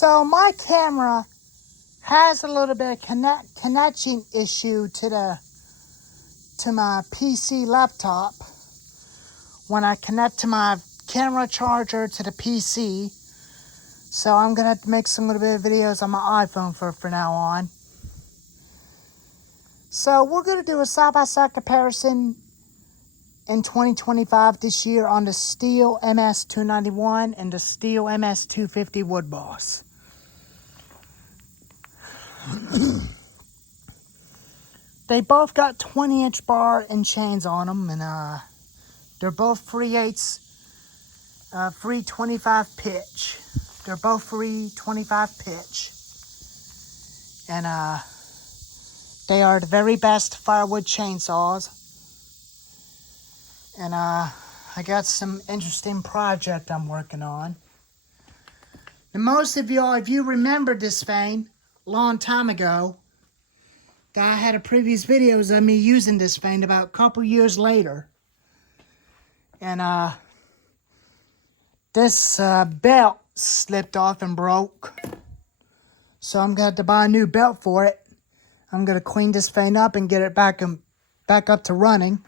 So my camera has a little bit of connection issue to my PC laptop when I connect to my camera charger to the PC. So I'm gonna have to make some little bit of videos on my iPhone for now on. So we're gonna do a side-by-side comparison in 2025 this year on the stihl ms291 and the stihl ms250 wood boss. They both got 20-inch bar and chains on them, and they're both 3/8 325 pitch. They're both 325 pitch, and they are the very best firewood chainsaws. And I got some interesting project I'm working on. And most of y'all, if you remember this thing, a long time ago, I had a previous videos of me using this thing about a couple years later. And this belt slipped off and broke. So I'm going to have to buy a new belt for it. I'm going to clean this thing up and get it back up to running.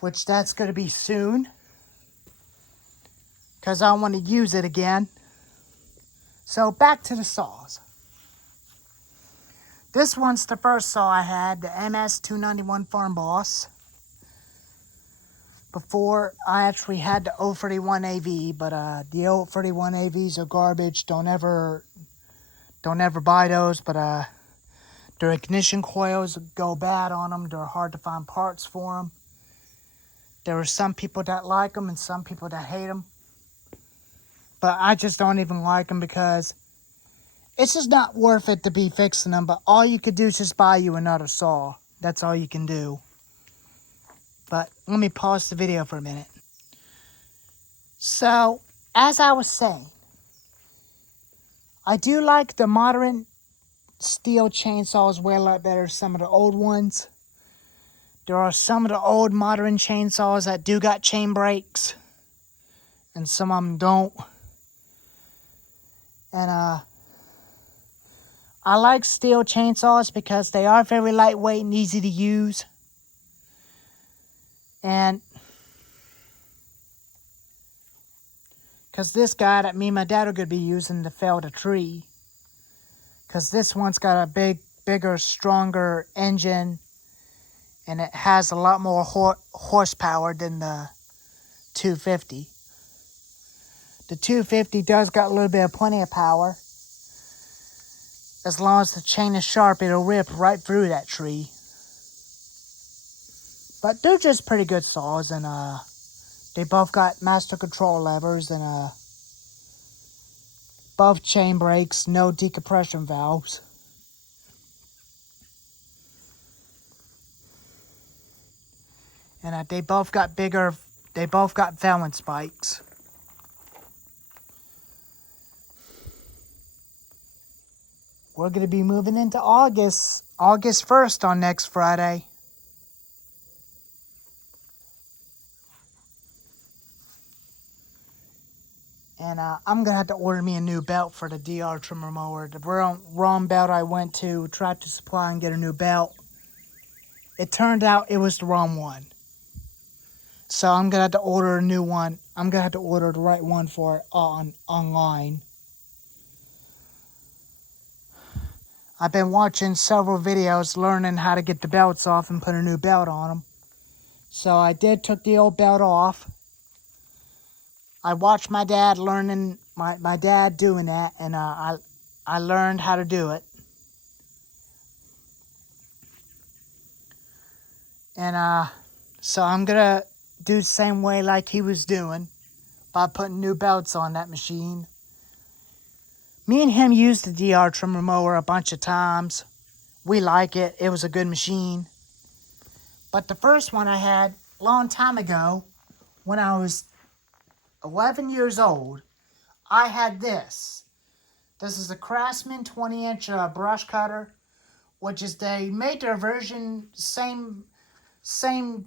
Which that's going to be soon. Because I want to use it again. So back to the saws. This one's the first saw I had, the ms291 Farm Boss. Before I actually had the 031 AV, but the 031 AVs are garbage. Don't ever buy those. But their ignition coils go bad on them. They're hard to find parts for them. There are some people that like them and some people that hate them. But I just don't even like them because it's just not worth it to be fixing them. But all you could do is just buy you another saw. That's all you can do. But let me pause the video for a minute. So, as I was saying, I do like the modern stihl chainsaws way a lot better than some of the old ones. There are some of the old modern chainsaws that do got chain brakes. And some of them don't. And I like stihl chainsaws because they are very lightweight and easy to use. And because this guy that me and my dad are going to be using to fell the tree. Because this one's got a bigger, stronger engine. And it has a lot more horsepower than the 250. The 250 does got a little bit of plenty of power. As long as the chain is sharp, it'll rip right through that tree. But they're just pretty good saws, and they both got master control levers and both chain brakes, no decompression valves. And they both got Valen spikes. We're going to be moving into August 1st on next Friday. And I'm going to have to order me a new belt for the DR trimmer mower. The wrong belt I went to Tractor Supply and get a new belt. It turned out it was the wrong one. So I'm going to have to order a new one. I'm going to have to order the right one for it online. I've been watching several videos learning how to get the belts off and put a new belt on them. So I took the old belt off. I watched my dad learning, my dad doing that, and I learned how to do it. And so I'm going to do the same way like he was doing by putting new belts on that machine. Me and him used the DR trimmer mower a bunch of times. We like it. It was a good machine. But the first one I had a long time ago, when I was 11 years old, I had this. This is a Craftsman 20-inch brush cutter, which is they made their version same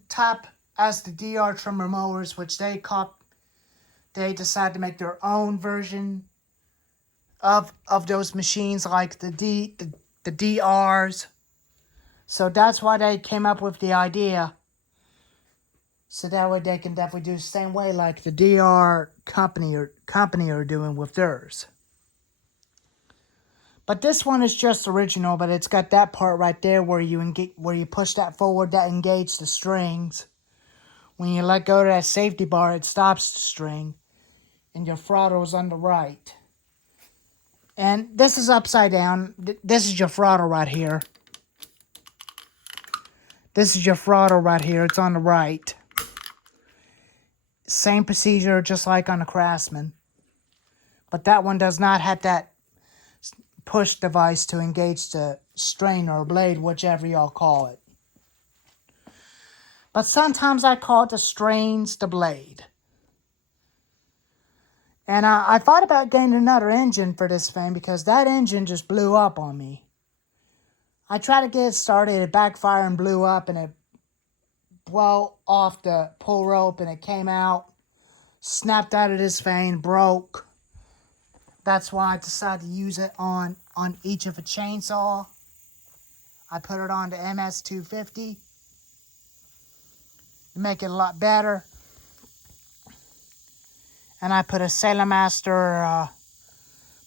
type as the DR trimmer mowers, which they decided to make their own version of those machines like the DRs. So that's why they came up with the idea. So that way they can definitely do the same way like the DR company are doing with theirs. But this one is just original, but it's got that part right there where you push that forward, that engages the strings. When you let go of that safety bar, it stops the string, and your throttle is on the right. And this is upside down. This is your throttle right here. This is your throttle right here. It's on the right. Same procedure just like on the Craftsman. But that one does not have that push device to engage the strain or blade, whichever y'all call it. But sometimes I call it the strains, the blade. And I thought about getting another engine for this thing because that engine just blew up on me. I tried to get it started, it backfired and blew up, and it blew off the pull rope and it came out, snapped out of this thing, broke. That's why I decided to use it on each of a chainsaw. I put it on the ms250 to make it a lot better. And I put a Sailor Master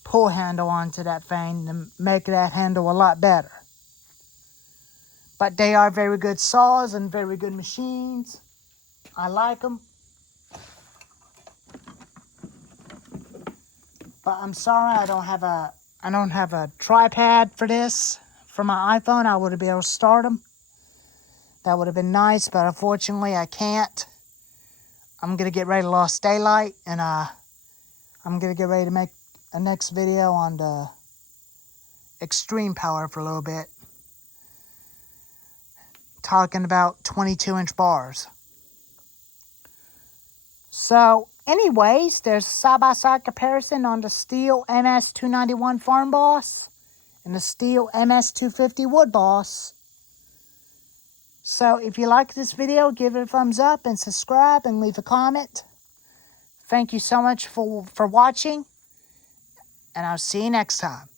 pull handle onto that thing to make that handle a lot better. But they are very good saws and very good machines. I like them. But I'm sorry I don't have a tripod for this. For my iPhone, I would have been able to start them. That would have been nice, but unfortunately I can't. I'm going to get ready to Lost Daylight, and I'm going to get ready to make a next video on the extreme power for a little bit. Talking about 22-inch bars. So, anyways, there's a side-by-side comparison on the Stihl ms291 Farm Boss and the Stihl ms250 Wood Boss. So, if you like this video, give it a thumbs up and subscribe and leave a comment. Thank you so much for watching, and I'll see you next time.